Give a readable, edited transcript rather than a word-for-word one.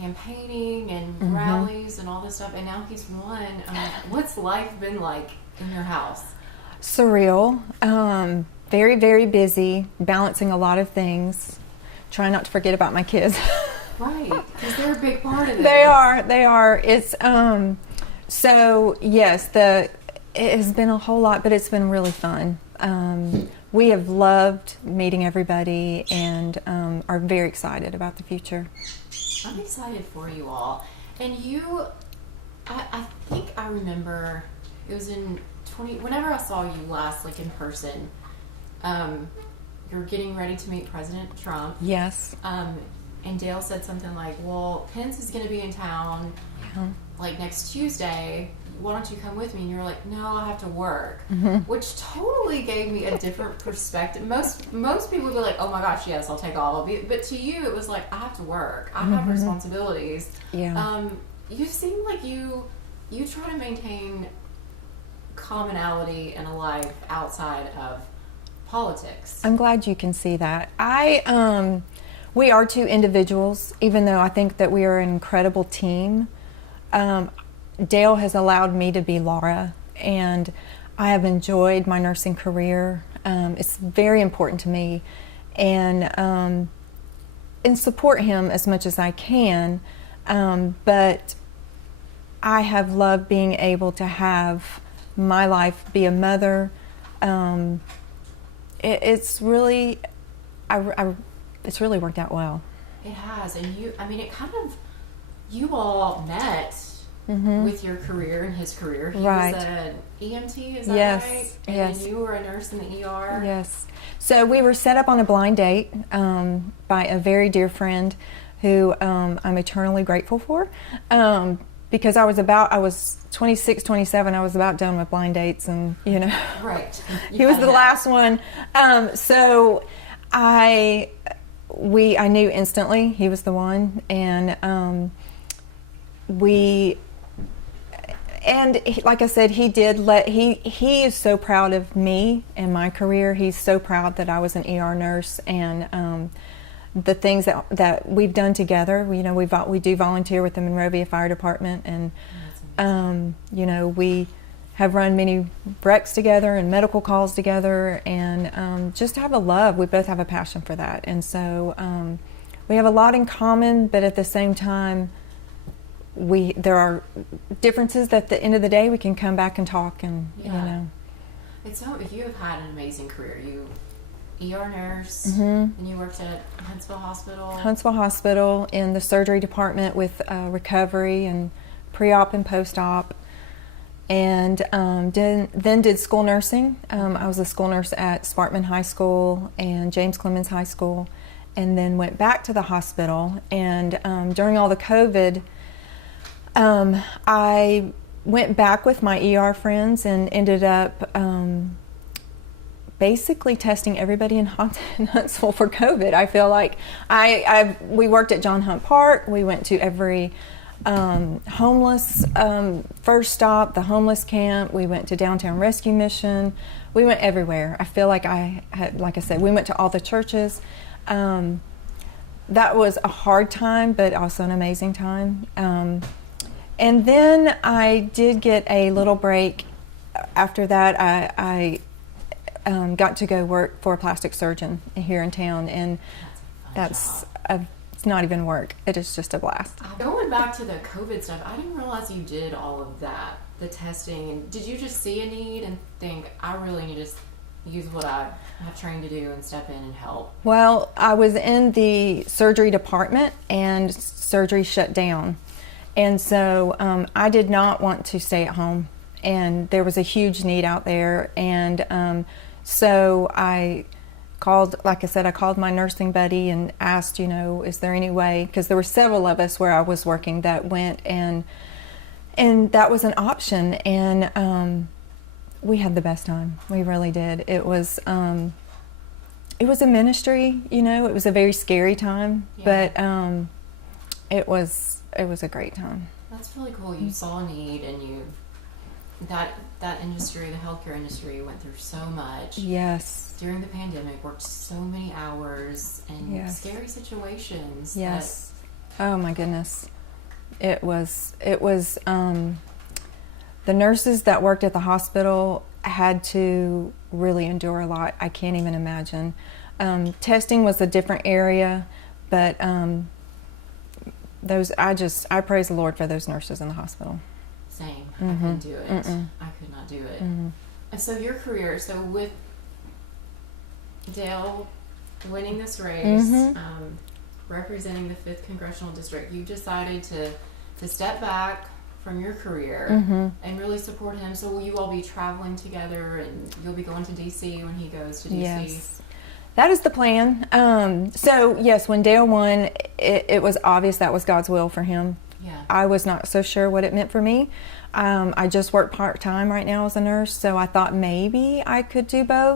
campaigning and rallies and all this stuff, and now he's won. What's life been like in your house? Surreal. Very, very busy, balancing a lot of things. Trying not to forget about my kids. Right, because they're a big part of this. They are. It's, so yes, it has been a whole lot, but it's been really fun. We have loved meeting everybody and are very excited about the future. I'm excited for you all. And I think I remember, it was in whenever I saw you last, like in person, you're getting ready to meet President Trump. Yes. And Dale said something like, well, Pence is going to be in town like next Tuesday. Why don't you come with me? And you're like, no, I have to work. Which totally gave me a different perspective. Most people would be like, oh my gosh, yes, I'll take all of it. But to you, it was like, I have to work. I have responsibilities. Yeah. You seem like you try to maintain commonality in a life outside of politics. I'm glad you can see that. We are two individuals, even though I think that we are an incredible team. Dale has allowed me to be Laura, and I have enjoyed my nursing career. It's very important to me, and support him as much as I can. But I have loved being able to have my life, be a mother. It's really, it's really worked out well. It has, and you all met with your career and his career. He was an EMT, is that right? And then you were a nurse in the ER? Yes. So we were set up on a blind date by a very dear friend who I'm eternally grateful for. Because I was 26, 27, I was about done with blind dates, and right. He was the last one. So I knew instantly he was the one, and like I said, he is so proud of me and my career. He's so proud that I was an ER nurse, and the things that we've done together. We do volunteer with the Monrovia Fire Department, and we have run many wrecks together and medical calls together, and just have a love. We both have a passion for that, and so we have a lot in common. But at the same time, there are differences that at the end of the day we can come back and talk, and It's so, you have had an amazing career. You ER nurse, and you worked at Huntsville Hospital in the surgery department with recovery and pre-op and post-op, and then did school nursing. I was a school nurse at Sparkman High School and James Clemens High School, and then went back to the hospital. And during all the COVID, I went back with my ER friends and ended up basically testing everybody in Huntsville for COVID. I feel like we worked at John Hunt Park. We went to every homeless first stop, the homeless camp. We went to Downtown Rescue Mission. We went everywhere. I feel like like I said, we went to all the churches. That was a hard time, but also an amazing time. And then I did get a little break. After that, I got to go work for a plastic surgeon here in town, and it's not even work. It is just a blast. Going back to the COVID stuff, I didn't realize you did all of that, the testing. Did you just see a need and think, I really need to use what I have trained to do and step in and help? Well, I was in the surgery department, and surgery shut down. And so I did not want to stay at home, and there was a huge need out there. And so I called, like I said, I called my nursing buddy and asked, is there any way, because there were several of us where I was working that went, and that was an option. And we had the best time. We really did. It was a ministry, it was a very scary time, but it was a great time. That's really cool. You saw a need, and that industry, the healthcare industry, went through so much. Yes. During the pandemic, worked so many hours and scary situations. Yes. Oh my goodness. It was the nurses that worked at the hospital had to really endure a lot. I can't even imagine. Testing was a different area, but I praise the Lord for those nurses in the hospital. Same. I couldn't do it. I could not do it. And so your career, so with Dale winning this race, representing the 5th Congressional District, you decided to step back from your career and really support him. So will you all be traveling together, and you'll be going to D.C. when he goes to D.C.? Yes. That is the plan. So yes, when Dale won, it was obvious that was God's will for him. Yeah. I was not so sure what it meant for me. I just work part-time right now as a nurse, so I thought maybe I could do both.